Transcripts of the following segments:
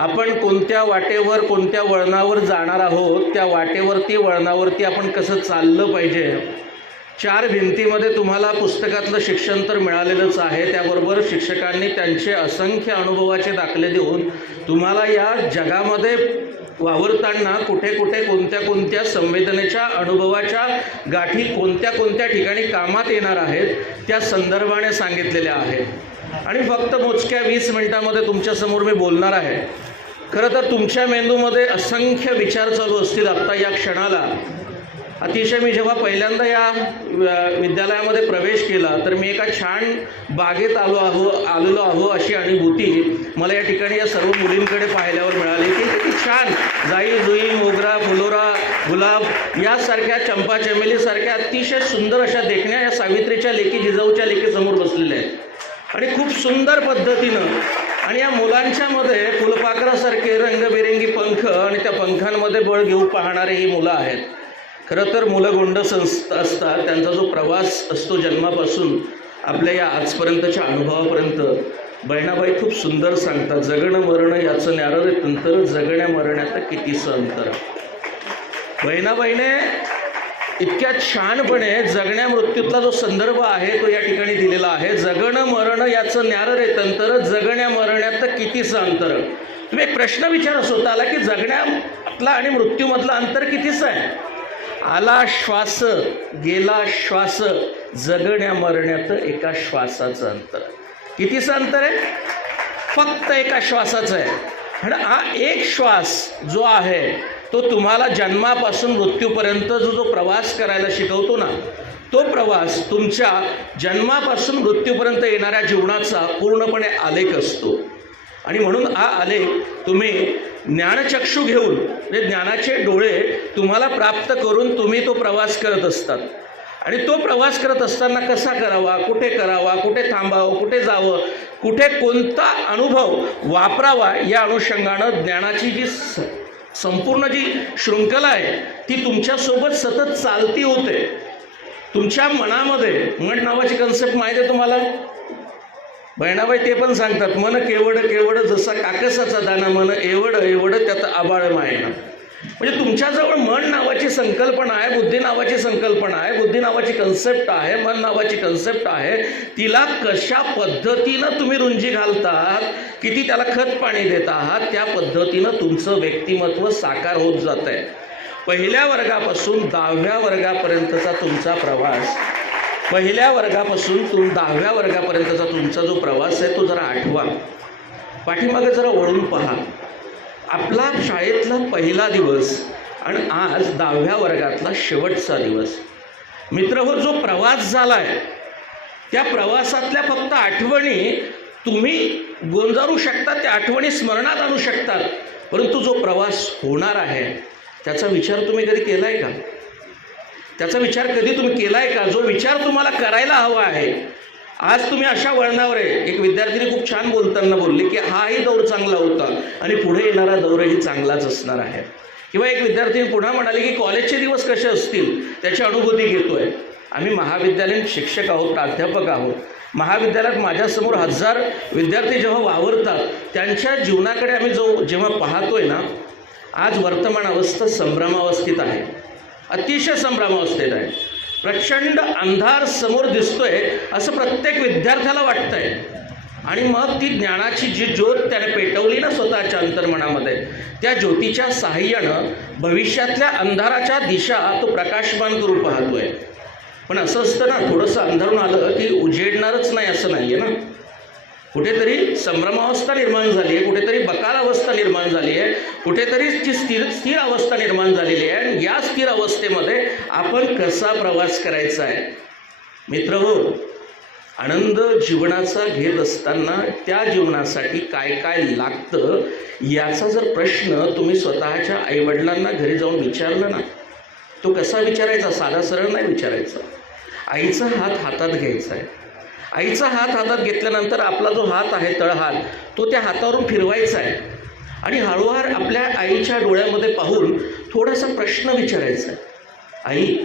आपण कोणत्या वाटेवर कोणत्या वळणावर जाणार आहोत, त्या वाटेवरती वळणावरती आपण कसं चाललं पाहिजे. चार भिंतीमध्ये तुम्हाला पुस्तकातलं शिक्षण तर मिळालेलंच आहे, त्याबरोबर शिक्षकांनी त्यांचे असंख्य अनुभवाचे दाखले देऊन तुम्हाला या जगामध्ये वावरताना कुठे कुठे कोणत्या कोणत्या संवेदनेच्या अनुभवाच्या गाठी कोणत्या कोणत्या ठिकाणी कामात येणार आहेत त्या संदर्भाने सांगितलेल्या आहेत. आणि फक्त मोजक्या 20 मिनिटांमध्ये तुमच्यासमोर मी बोलणार आहे. खरं तर तुमच्या मेंदूमध्ये असंख्य विचार चालू असतील आत्ता या क्षणाला. अतिशय मी जेव्हा पहिल्यांदा या विद्यालयामध्ये प्रवेश केला तर मी एका छान बागेत आलेलो आहो अशी अनुभूती मला या ठिकाणी या सर्व मुलींकडे पाहिल्यावर मिळाली की किती छान जाई जुई मोगरा फुलोरा गुलाब यासारख्या चंपा चमेलीसारख्या अतिशय सुंदर अशा देखण्या या सावित्रीच्या लेकी जिजाऊच्या लेकीसमोर बसलेल्या आहेत आणि खूप सुंदर पद्धतीनं. आणि या मुलांच्यामध्ये फुलपाखरासारखे रंगबिरंगी पंख आणि त्या पंखांमध्ये बळ घेऊ पाहणारे ही मुलं आहेत. खरं तर मुलं गोंड असतात. त्यांचा जो प्रवास असतो जन्मापासून आपल्या या आजपर्यंतच्या अनुभवापर्यंत बहिणाबाई खूप सुंदर सांगतात. जगणं मरणं याचं न्यारं रे तंतर, जगण्या मरण्यात कितीसं अंतर. बहिणाबाईने इतक्या छानपणे जगण्या मृत्यूतला जो संदर्भ आहे तो या ठिकाणी दिलेला आहे. जगणं मरणं याचं न्यारं रे तंतर, जगण्या मरण्यात कितीसं अंतर. तुम्ही एक प्रश्न विचारा स्वतःला की जगण्यातला आणि मृत्यूमधला अंतर कितीसं आहे. आला श्वास गेला श्वास, जगण्या मरण्यात एका श्वासाचं अंतर. कितीचं अंतर आहे. फक्त एका श्वासाचं आहे. आणि हा एक श्वास जो आहे तो तुम्हाला जन्मापासून मृत्यूपर्यंत जो प्रवास करायला शिकवतो ना, तो प्रवास तुमच्या जन्मापासून मृत्यूपर्यंत येणाऱ्या जीवनाचा पूर्णपणे आलेख असतो. आणि म्हणून हा आलेख तुम्ही ज्ञानचक्षु घेऊन म्हणजे ज्ञानाचे डोळे तुम्हाला प्राप्त करून तुम्ही तो प्रवास करत असतात. आणि तो प्रवास करत असताना कसा करावा, कुठे थांबावं, कुठे जावं, कुठे कोणता अनुभव वापरावा या अनुषंगानं ज्ञानाची जी संपूर्ण जी शृंखला आहे ती तुमच्यासोबत सतत चालती होते. तुमच्या मनामध्ये मन नावाची कन्सेप्ट माहिती आहे तुम्हाला. बहिणाबाई ते पण सांगतात, मन केवड केवड जसा काकसाचा दाना, मन एवढ एवढ त्यात आबाळ मायना. म्हणजे तुमच्याजवळ मन नावाची संकल्पना आहे, बुद्धी नावाची संकल्पना आहे, बुद्धी नावाची कन्सेप्ट आहे, मन नावाची कन्सेप्ट आहे. तिला कशा पद्धतीनं तुम्ही रुंजी घालतात, किती त्याला खत पाणी देत आहात, त्या पद्धतीनं तुमचं व्यक्तिमत्व साकार होत जात आहे. पहिल्या वर्गापासून 10व्या वर्गापर्यंतचा तुमचा प्रवास, पहिल्या वर्गापासून 10व्या वर्गापर्यंतचा तुमचा जो प्रवास आहे तो जरा आठवा. पाठीमागे जरा वळून पहा. आपला शाळेतला पहिला दिवस आणि आज 10व्या वर्गातला शेवटचा दिवस. मित्रहो, जो प्रवास झाला आहे त्या प्रवासातल्या फक्त आठवणी तुम्ही गोंजारू शकता, त्या आठवणी स्मरणात आणू शकतात. परंतु जो प्रवास होणार आहे त्याचा विचार तुम्ही कधी केला आहे का. त्याचा विचार कधी तुम्ही केला आहे का. जो विचार तुम्हाला करायला हवा आहे. आज तुम्ही अशा वळणावर आहे. एक विद्यार्थिनी खूप छान बोलताना बोलली की हाही दौर चांगला होता आणि पुढे येणारा दौरही चांगलाच असणार आहे. किंवा एक विद्यार्थिनी पुन्हा म्हणाली की कॉलेजचे दिवस कसे असतील त्याची अनुभूती घेतोय. आम्ही महाविद्यालयीन शिक्षक आहोत, प्राध्यापक आहोत. महाविद्यालयात माझ्यासमोर 1000 विद्यार्थी जेव्हा वावरतात त्यांच्या जीवनाकडे आम्ही जेव्हा पाहतोय ना, आज वर्तमान अवस्था संभ्रमावस्थेत आहे, अतिशय संभ्रमावस्थेत आहे. प्रचंड अंधार समोर दिसतोय असं प्रत्येक विद्यार्थ्याला वाटतंय. आणि मग ती ज्ञानाची जी ज्योत त्याने पेटवली ना स्वतःच्या अंतर्मनामध्ये, त्या ज्योतीच्या साहाय्यानं भविष्यातल्या अंधाराच्या दिशा तो प्रकाशमान करून पाहतोय. पण असं असतं ना, थोडंसं अंधारून आलं की उजेडणारच नाही असं नाही आहे ना. कुठेतरी संभ्रमावस्था निर्माण झाली आहे, कुठेतरी बकाल अवस्था निर्माण झाली आहे, कुठेतरी ती स्थिर अवस्था निर्माण झालेली आहे. आणि या स्थिर अवस्थेमध्ये आपण कसा प्रवास करायचा आहे. मित्र हो, आनंद जीवनाचा घेत असताना त्या जीवनासाठी काय काय लागतं याचा जर प्रश्न तुम्ही स्वतःच्या आईवडिलांना घरी जाऊन विचारलं ना, तो कसा विचारायचा. साधा सरळ नाही विचारायचा. आईचा हात हातात घ्यायचा आहे. आईचा हात हातात घेतल्यानंतर आपला जो हात आहे तळहात, तो त्या हातावरून फिरवायचा आहे. आणि हळूहळू आपल्या आईच्या डोळ्यामध्ये पाहून थोडासा प्रश्न विचारायचा आहे. आई,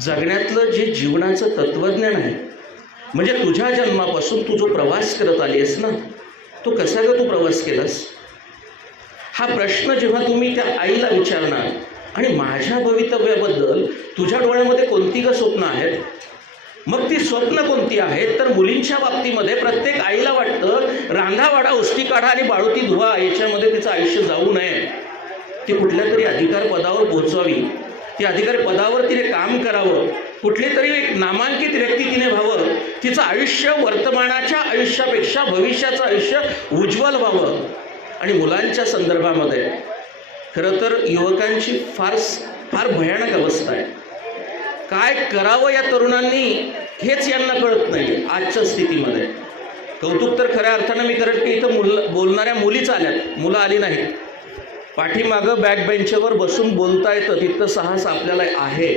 जगण्यातलं जे जीवनाचं तत्त्वज्ञान आहे, म्हणजे तुझ्या जन्मापासून तू जो प्रवास करत आली आहेस ना, तो कसा ग तू प्रवास केलास. हा प्रश्न जेव्हा तुम्ही त्या आईला विचारणार, आणि माझ्या भवितव्याबद्दल तुझ्या डोळ्यामध्ये कोणती ग स्वप्न आहेत, मग ती स्वप्न कोणती आहेत, तर मुलींच्या बाबतीमध्ये प्रत्येक आईला वाटतं रांधा वाडा, उष्टी काढा आणि बाळुती धुवा, याच्यामध्ये तिचं आयुष्य जाऊ नये. ती कुठल्या तरी अधिकार पदावर पोहोचावी, ती अधिकारी पदावर तिने काम करावं, कुठली तरी नामांकित व्यक्ती तिने व्हावं, तिचं आयुष्य वर्तमानाच्या आयुष्यापेक्षा भविष्याचं आयुष्य उज्ज्वल व्हावं. आणि मुलांच्या संदर्भामध्ये खरं तर युवकांची फार भयानक अवस्था आहे. काय करावं या तरुणांनी हेच यांना कळत नाही आजच्या स्थितीमध्ये. कौतुक तर खऱ्या अर्थानं मी करत की इथं बोलणाऱ्या मुलीच आल्यात, मुलं आली नाहीत. पाठीमागं बॅक बेंचवर बसून बोलता येतं तितकं साहस आपल्याला आहे,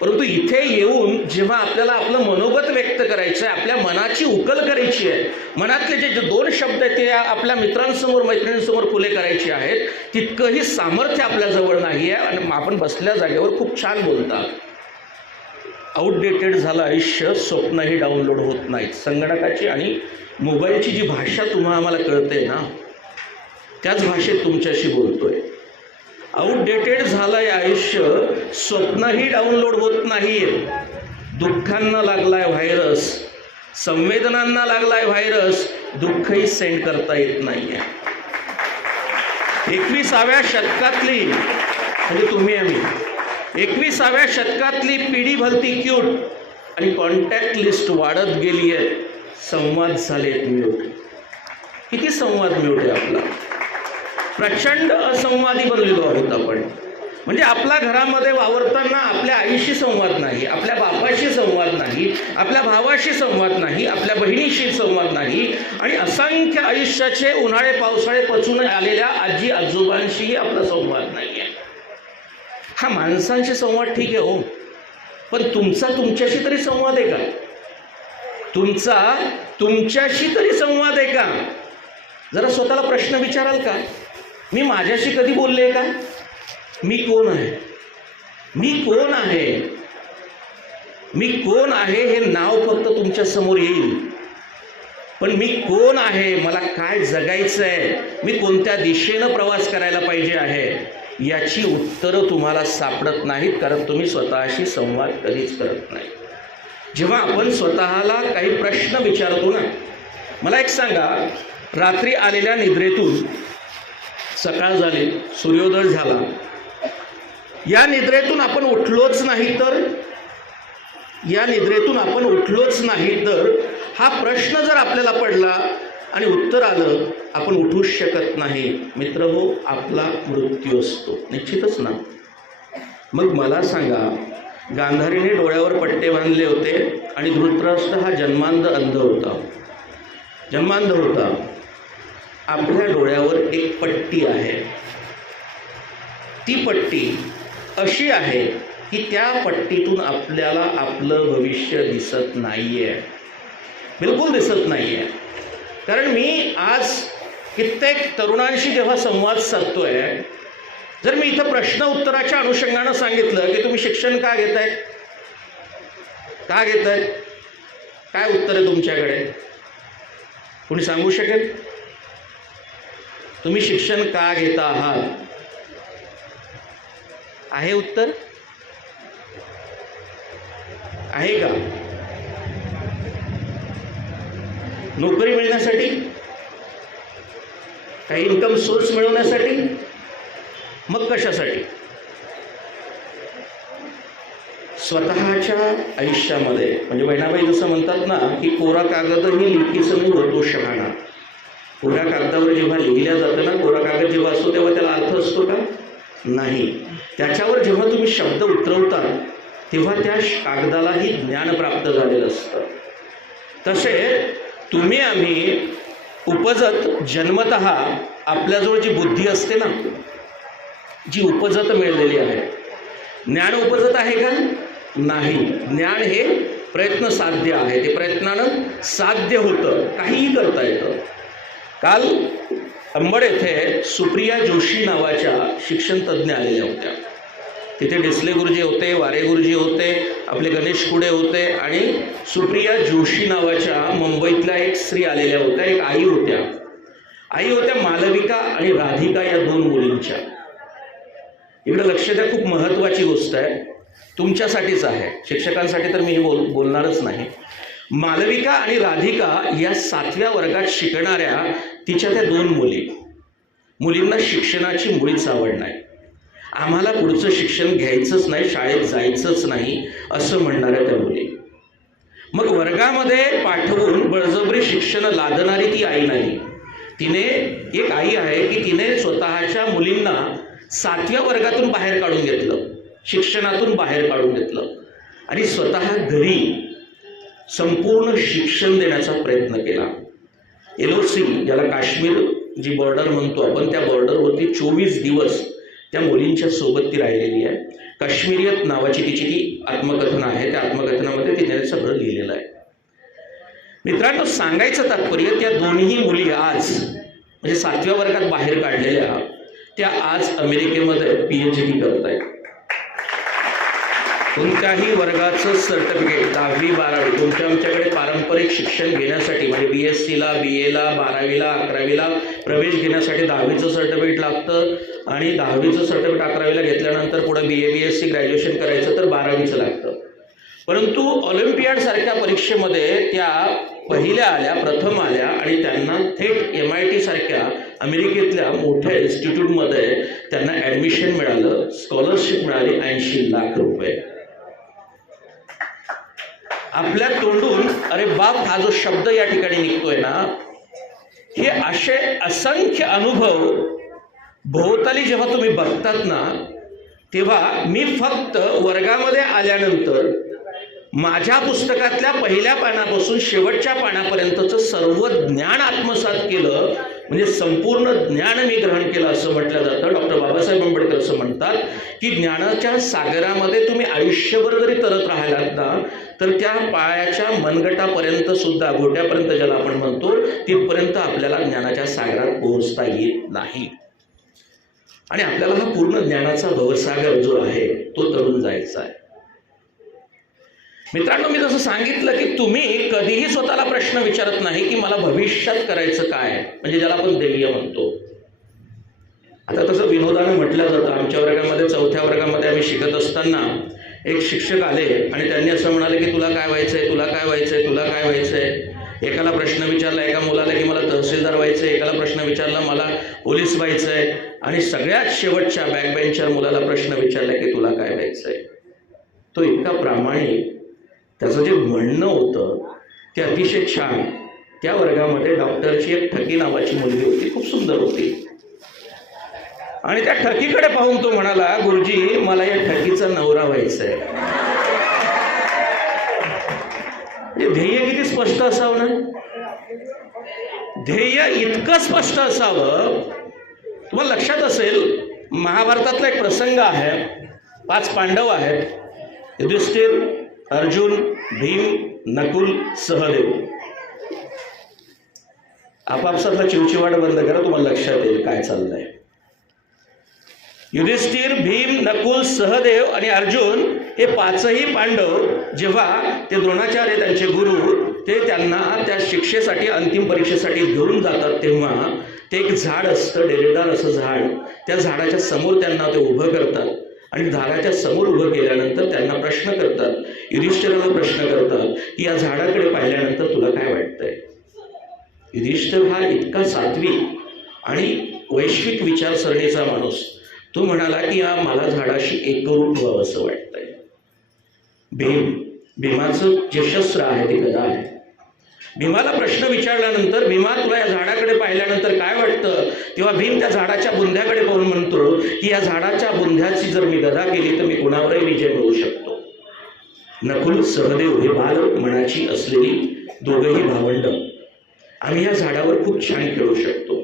परंतु इथे येऊन जेव्हा आपल्याला आपलं मनोगत व्यक्त करायचं आहे, आपल्या मनाची उकल करायची आहे, मनातले जे 2 शब्द आहेत ते आपल्या मित्रांसमोर मैत्रिणींसमोर खुले करायचे आहेत, तितकंही सामर्थ्य आपल्याजवळ नाही आहे. आणि आपण बसल्या जागेवर खूप छान बोलतात. आउटडेटेड झालं आयुष्य, स्वप्नही डाउनलोड होत नाहीत. संगणकाची आणि मोबाईलची जी भाषा तुम्हाला आम्हाला कळते ना, त्याच भाषेत तुमच्याशी बोलतोय. आउटडेटेड झालंय आयुष्य, स्वप्नही डाउनलोड होत नाहीये. दुःखांना लागलाय व्हायरस, संवेदनांना लागलाय व्हायरस, दुःखही सेंड करता येत नाहीये. 21व्या शतकातली, म्हणजे तुम्ही आम्ही 21व्या शतकातली पिढी भलती क्यूट, आणि कॉन्टॅक्ट लिस्ट वाढत गेली आहे, संवाद झालेत म्यूट. किती संवाद म्यूट आहे आपला, प्रचंड असंवादी बनलेलो आहोत आपण. म्हणजे आपल्या घरामध्ये वावरताना आपल्या आईशी संवाद नाही, आपल्या बापाशी संवाद नाही, आपल्या भावाशी संवाद नाही, आपल्या बहिणीशी संवाद नाही, आणि असंख्य आयुष्याचे उन्हाळे पावसाळे पचून आलेल्या आजी आजोबांशीही आपला संवाद नाही आहे. हा माणसांशी संवाद ठीक आहे हो, पण तुमचा तुमच्याशी तरी संवाद आहे का? तुमचा तुमच्याशी तरी संवाद आहे का? जरा स्वतःला प्रश्न विचाराल का? मी माझ्याशी कधी बोलले का? मी कोण आहे, मी कोण आहे, मी कोण आहे हे नाव फक्त तुमच्या समोर येईल, पण मी कोण आहे, मला काय जगायचं आहे, मी कोणत्या दिशेनं प्रवास करायला पाहिजे आहे, याची उत्तरं तुम्हाला सापडत नाहीत, कारण तुम्ही स्वतःशी संवाद कधीच करत नाही. जेव्हा आपण स्वतःला काही प्रश्न विचारतो ना, मला एक सांगा, रात्री आलेल्या निद्रेतून सकाळ झाली, सूर्योदय झाला, या निद्रेतून आपण उठलोच नाही तर, या निद्रेतून आपण उठलोच नाही तर, हा प्रश्न जर आपल्याला पडला आणि उत्तर आलं, आपण उठूच शकत नाही. मित्र हो, आपला मृत्यू असतो निश्चितच ना. मग मला सांगा, गांधारीने डोळ्यावर पट्टे बांधले होते आणि धृतराष्ट्र हा जन्मांध अंध होता, जन्मांध होता. आपल्या डोळ्यावर एक पट्टी आहे, ती पट्टी अशी आहे की त्या पट्टीतून आपल्याला आपलं भविष्य दिसत नाहीये, बिलकुल दिसत नाहीये. कारण मी आज कित्येक तरुणांशी जेव्हा संवाद साधतोय, जर मी इथं प्रश्न उत्तराच्या अनुषंगानं सांगितलं की तुम्ही शिक्षण का घेताय, का घेताय, काय उत्तर आहे तुमच्याकडे, कोणी सांगू शकेल? तुम्ही शिक्षण का घेता आहात, आहे उत्तर? आहे का? नोकरी मिळण्यासाठी, काही इन्कम सोर्स मिळवण्यासाठी, मग कशासाठी? स्वतःच्या आयुष्यामध्ये, म्हणजे बहिणाबाई जसं म्हणतात ना की कोरा कागदही लिखीसनी होतो शहाणा. कोऱ्या कागदावर जेव्हा लिहिल्या जातं ना, कोरा कागद जेव्हा असतो तेव्हा त्याला अर्थ असतो का? नाही. त्याच्यावर जेव्हा तुम्ही शब्द उतरवता तेव्हा त्या कागदालाही ज्ञान प्राप्त झालेलं असतं. तसे तुम्ही आम्ही उपजत जन्मतः आपल्याजवळ जी बुद्धी असते ना, जी उपजत मिळलेली आहे, ज्ञान उपजत आहे का? नाही. ज्ञान हे प्रयत्न साध्य आहे, ते प्रयत्नानं साध्य होतं, काहीही करता येतं. काल अंबड येथे सुप्रिया जोशी नावाच्या शिक्षण तज्ज्ञ आलेल्या होत्या. तिथे डिसले गुरुजी होते, वारे गुरुजी होते, आपले गणेश कुडे होते, आणि सुप्रिया जोशी नावाच्या मुंबईतल्या एक स्त्री आलेल्या होत्या, एक आई होत्या. आई होत्या मालविका आणि राधिका या दोन मुलींच्या. इकडे लक्ष द्या, खूप महत्वाची गोष्ट आहे, तुमच्यासाठीच आहे, शिक्षकांसाठी तर मी हे बोलणारच नाही. मालविका आणि राधिका या 7व्या वर्गात शिकणाऱ्या तिच्या त्या दोन मुलींना शिक्षणाची मुळीच आवड नाही. आम्हाला पुढचं शिक्षण घ्यायचंच नाही, शाळेत जायचंच नाही असं म्हणणाऱ्या त्या मुली. मग वर्गामध्ये पाठवून बळजबरी शिक्षण लादणारी ती आई नाही. तिने एक आई आहे की तिने स्वतःच्या मुलींना 7व्या वर्गातून बाहेर काढून घेतलं, शिक्षणातून बाहेर काढून घेतलं आणि स्वतः घरी संपूर्ण शिक्षण देण्याचा प्रयत्न केला. LOC ज्याला काश्मीर जी बॉर्डर म्हणतो आपण, त्या बॉर्डरवरती 24 दिवस त्या मुलींच्या सोबत ती राहिलेली आहे. काश्मीरियत नावाची तिची ती आत्मकथन आहे. त्या आत्मकथनामध्ये तिने सगळं लिहिलेलं आहे. मित्रांनो, सांगायचं तात्पर्य, त्या दोन्ही मुली आज म्हणजे 7व्या वर्गात बाहेर काढलेल्या त्या आज अमेरिकेमध्ये PhD करत आहेत. कोणत्याही वर्गाचं सर्टिफिकेट 10वी 12वी तुमच्या आमच्याकडे पारंपरिक शिक्षण घेण्यासाठी म्हणजे BScला, BAला, 12वीला 11वीला प्रवेश घेण्यासाठी 10वीचं सर्टिफिकेट लागतं आणि 10वीचं सर्टिफिकेट 11वीला घेतल्यानंतर पुढे BA BSc ग्रॅज्युएशन करायचं तर 12वीचं लागतं. परंतु ऑलिम्पियाड सारख्या परीक्षेमध्ये त्या पहिल्या आल्या, प्रथम आल्या आणि त्यांना थेट MIT सारख्या अमेरिकेतल्या मोठ्या इन्स्टिट्यूटमध्ये त्यांना ॲडमिशन मिळालं, स्कॉलरशिप मिळाली 80 लाख रुपये. आपल्या तोंडून अरे बाप हा जो शब्द या ठिकाणी निघतोय ना, हे असे असंख्य अनुभव भोवताली जेव्हा तुम्ही बघतात ना, तेव्हा मी फक्त वर्गामध्ये आल्यानंतर माझ्या पुस्तकातल्या पहिल्या पानापासून शेवटच्या पानापर्यंतचं सर्व ज्ञान आत्मसात केलं, म्हणजे संपूर्ण ज्ञान मी ग्रहण केलं असं म्हटलं जातं. डॉक्टर बाबासाहेब आंबेडकर असं म्हणतात की ज्ञानाच्या सागरामध्ये तुम्ही आयुष्यभर जरी तरत राहिलात ना, तर त्या पायाच्या मनगटापर्यंत सुद्धा, घोट्यापर्यंत ज्याला आपण म्हणतो, तिथपर्यंत आपल्याला ज्ञानाच्या सागरात पोहोचता येत नाही. आणि आपल्याला हा पूर्ण ज्ञानाचा भवसागर जो आहे तो तरुण जायचा आहे. मित्रांनो, मी जसं सांगितलं की तुम्ही कधीही स्वतःला प्रश्न विचारत नाही की मला भविष्यात करायचं काय, म्हणजे ज्याला आपण ध्येय म्हणतो. आता तसं विनोदानं म्हटलं जातं. आमच्या वर्गामध्ये 4थ्या वर्गामध्ये आम्ही शिकत असताना एक शिक्षक आले आणि त्यांनी असं म्हणाले की तुला काय व्हायचंय, तुला काय व्हायचंय, तुला काय व्हायचंय. एकाला प्रश्न विचारला एका मुलाला की मला तहसीलदार व्हायचंय, एकाला प्रश्न विचारला मला पोलीस व्हायचंय, आणि सगळ्यात शेवटच्या बॅक बेंचर मुलाला प्रश्न विचारला की तुला काय व्हायचंय. तो इतका प्रामाणिक, त्याचं जे म्हणणं होतं ते अतिशय छान. त्या वर्गामध्ये डॉक्टरची एक ठकी नावाची मुलगी होती, खूप सुंदर होती, आणि त्या ठकीकडे पाहून तो म्हणाला, गुरुजी मला या ठकीचा नवरा व्हायचंय. ध्येय किती स्पष्ट असावं ना, ध्येय इतकं स्पष्ट असावं. तुम्हाला लक्षात असेल, महाभारतातला एक प्रसंग आहे. 5 पांडव आहेत, युधिष्ठिर, अर्जुन, भीम, नकुल, सहदेव. आपापसातला चिवचिवाड बंद करा, तुम्हाला लक्षात येईल काय चाललंय. युधिष्ठिर, भीम, नकुल, सहदेव आणि अर्जुन हे 5ही पांडव जेव्हा ते द्रोणाचार्य त्यांचे गुरु ते त्यांना त्या शिक्षेसाठी, अंतिम परीक्षेसाठी घेऊन जातात, तेव्हा ते एक झाड असतं, डेरेदार असं झाड, त्या झाडाच्या समोर त्यांना ते उभं करतात आणि झाडाच्या समोर उभं केल्यानंतर त्यांना प्रश्न करतात. युधिष्ठिराला प्रश्न करतात की या झाडाकडे पाहिल्यानंतर तुला काय वाटतंय. युधिष्ठिर हा इतका सात्विक आणि वैश्विक विचारसरणीचा माणूस, तो म्हणाला की मला झाडाशी एकरूप व्हावं असं वाटतंय. भीमाचं जे शस्त्र आहे ते गदा आहे. भीमाला प्रश्न विचारल्यानंतर, भीमा तुला या झाडाकडे पाहिल्यानंतर काय वाटतं, तेव्हा भीम त्या झाडाच्या बुंध्याकडे पाहून म्हणतो की या झाडाच्या बुंध्याची जर मी गदा केली तर मी कुणावरही विजय मिळवू शकतो. नकुल, सहदेव हे बाल मनाची असलेली दोघंही भावंड, आम्ही या झाडावर खूप छान खेळू शकतो.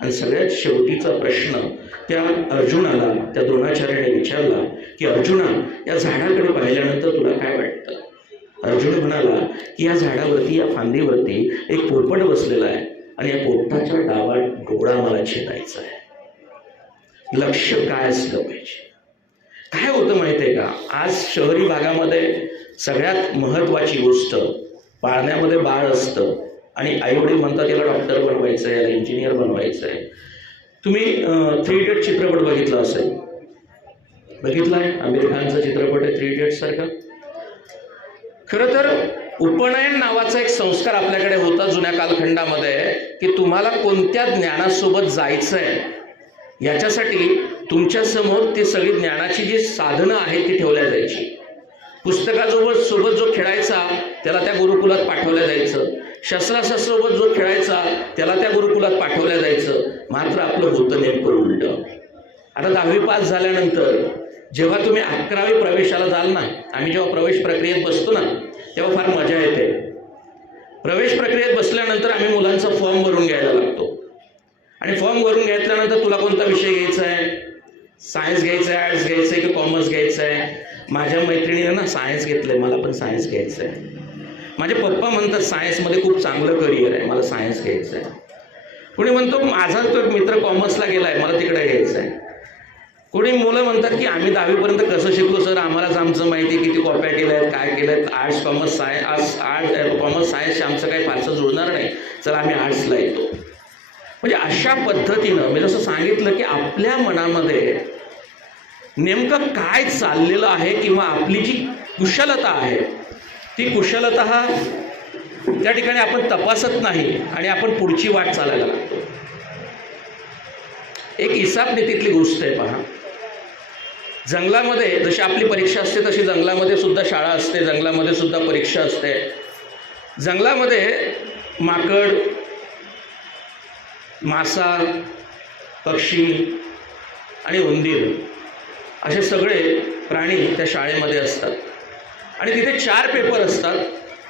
आणि सगळ्यात शेवटीचा प्रश्न त्या अर्जुनाला, त्या द्रोणाचार्याने विचारला की अर्जुना या झाडाकडे पाहिल्यानंतर तुला काय वाटतं. अर्जुन म्हणाला की या झाडावरती, या फांदीवरती एक पोपट बसलेला आहे आणि या पोपटाच्या डावात डोळा मला छेदायचा आहे. लक्ष काय असलं पाहिजे. काय होतं माहिती आहे का, आज शहरी भागामध्ये सगळ्यात महत्त्वाची गोष्ट, पाळण्यामध्ये बाळ असतं आणि आईवडील म्हणतात याला डॉक्टर बनवायचं आहे, याला इंजिनियर बनवायचं आहे. तुम्ही 3 इडियट चित्रपट बघितला असेल, बघितला आहे? आमिर खानचा चित्रपट आहे 3 इडियट्स सारखा. खरं तर उपनयन नावाचा एक संस्कार आपल्याकडे होता जुन्या कालखंडामध्ये, की तुम्हाला कोणत्या ज्ञानासोबत जायचं आहे याच्यासाठी तुमच्यासमोर ती सगळी ज्ञानाची जी साधनं आहेत ती ठेवल्या जायची. पुस्तकासोबत जो खेळायचा त्याला त्या गुरुकुलात पाठवल्या जायचं, शस्त्रास्त्रासोबत जो खेळायचा त्याला त्या गुरुकुलात पाठवल्या जायचं. मात्र आपलं होतं नेमकं उलटं. आता 10वी पास झाल्यानंतर जेव्हा तुम्ही 11वी प्रवेशाला जाल ना, आम्ही जेव्हा प्रवेश प्रक्रियेत बसतो ना तेव्हा फार मजा येते. प्रवेश प्रक्रियेत बसल्यानंतर आम्ही मुलांचा फॉर्म भरून घ्यायला लागतो आणि फॉर्म भरून घेतल्यानंतर तुला कोणता विषय घ्यायचा आहे, सायन्स घ्यायचं आहे, आर्ट्स घ्यायचं आहे की कॉमर्स घ्यायचं आहे. माझ्या मैत्रिणीनं ना सायन्स घेतलंय, मला पण सायन्स घ्यायचं आहे. माझे पप्पा म्हणतात सायन्समध्ये खूप चांगलं करिअर आहे, मला सायन्स घ्यायचं आहे. कोणी म्हणतो माझा तो एक मित्र कॉमर्सला गेला आहे, मला तिकडे घ्यायचं आहे. कोणी मुलं म्हणतात की आम्ही 10वीपर्यंत कसं शिकलो सर, आम्हालाच आमचं माहिती किती कॉप्या केल्या आहेत, काय केलं आहेत. आर्ट्स कॉमर्स सायन्स, कॉमर्स सायन्सशी आमचं काही फारसं जुळणार नाही, चला आम्ही आर्ट्सला येतो. म्हणजे अशा पद्धतीनं मी जसं सांगितलं की आपल्या मनामध्ये नेमकं काय चाललेलं आहे किंवा आपली जी कुशलता आहे ती कुशलता त्या ठिकाणी आपण तपासत नाही आणि आपण पुढची वाट चालायला लागतो. एक इसाप नीतीतली गोष्ट आहे पहा. जंगलामध्ये जशी आपली परीक्षा असते तशी जंगलामध्ये सुद्धा शाळा असते, जंगलामध्ये सुद्धा परीक्षा असते. जंगलामध्ये माकड, मासा, पक्षी आणि उंदीर असे सगळे प्राणी त्या शाळेमध्ये असतात आणि तिथे 4 पेपर असतात.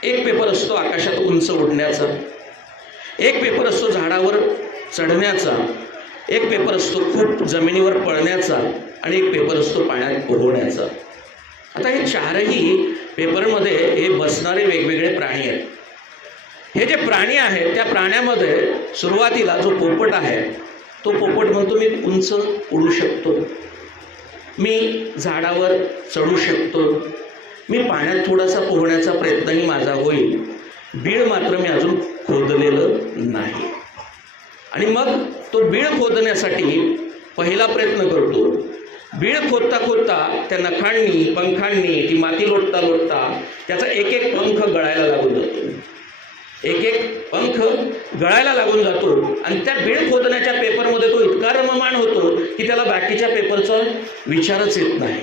एक पेपर असतो आकाशात उंच उडण्याचा, एक पेपर असतो झाडावर चढण्याचा, एक पेपर असतो खूप जमिनीवर पळण्याचा आणि एक पेपर असतो पाण्यात पोहण्याचा. आता हे 4ही पेपरमध्ये हे बसणारे वेगवेगळे प्राणी आहेत. हे जे प्राणी आहेत त्या प्राण्यामध्ये सुरुवातीला जो पोपट आहे तो पोपट म्हणतो मी उंच उडू शकतो, मी झाडावर चढू शकतो, मी पाण्यात थोडासा पोहण्याचा प्रयत्नही माझा होईल, बीळ मात्र मी अजून खोदलेलं नाही. आणि मग तो बीळ खोदण्यासाठी पहिला प्रयत्न करतो. बीळ खोदता खोदता त्या नखांनी पंखांनी ती माती लोटता लोटता त्याचा एक एक पंख गळायला लागून जातो, एक एक पंख गळायला लागून जातो आणि त्या बीळ खोदण्याच्या पेपरमध्ये तो इतका रममाण होतो की त्याला बाकीच्या पेपरचा विचारच येत नाही.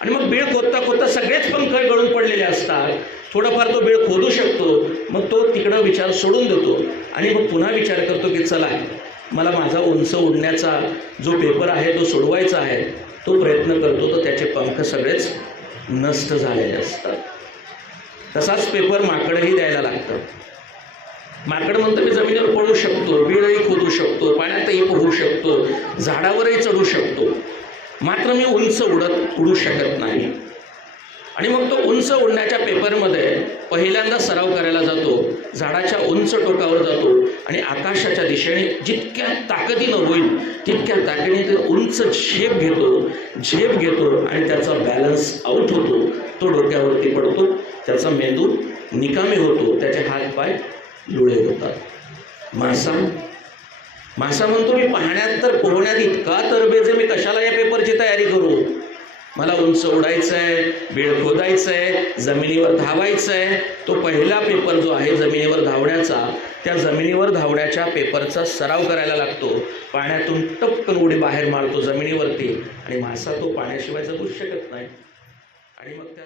आणि मग बीळ खोदता खोदता सगळेच पंख गळून पडलेले असतात. थोडंफार तो बीळ खोदू शकतो, मग तो तिकडं विचार सोडून देतो आणि मग पुन्हा विचार करतो की चला मला माझा उंच उडण्याचा जो पेपर आहे तो सोडवायचा आहे. तो प्रयत्न करतो तर त्याचे पंख सगळेच नष्ट झालेले असतात. तसाच पेपर माकडही द्यायला लागतं. माकड म्हणतं मी जमिनीवर पडू शकतो, बीळही खोदू शकतो, पाण्यातही पोहू शकतो, झाडावरही चढू शकतो, मात्र मी उंच उडू शकत नाही. आणि मग तो उंच उडण्याच्या पेपरमध्ये पहिल्यांदा सराव करायला जातो, झाडाच्या उंच टोकावर जातो आणि आकाशाच्या दिशेने जितक्या ताकदीनं होईल तितक्या ताकदीने ते उंच झेप घेतो आणि त्याचा बॅलन्स आउट होतो. तो डोक्यावरती पडतो, त्याचा मेंदू निकामी होतो, त्याचे हात पाय लुळे होतात. मासा म्हणतो मी पाण्यात तर पोहण्यात इतका तरबेज आहे, मी कशाला या पेपरची तयारी करू, मला उंच उडायचं आहे, बीळ खोदायचं आहे, जमिनीवर धावायचं आहे. तो पहिला पेपर जो आहे जमिनीवर धावण्याचा, त्या जमिनीवर धावण्याच्या पेपरचा सराव करायला लागतो. पाण्यातून टपकन उडी बाहेर मारतो जमिनीवरती आणि मासा तो पाण्याशिवाय जगूच शकत नाही. आणि मग त्या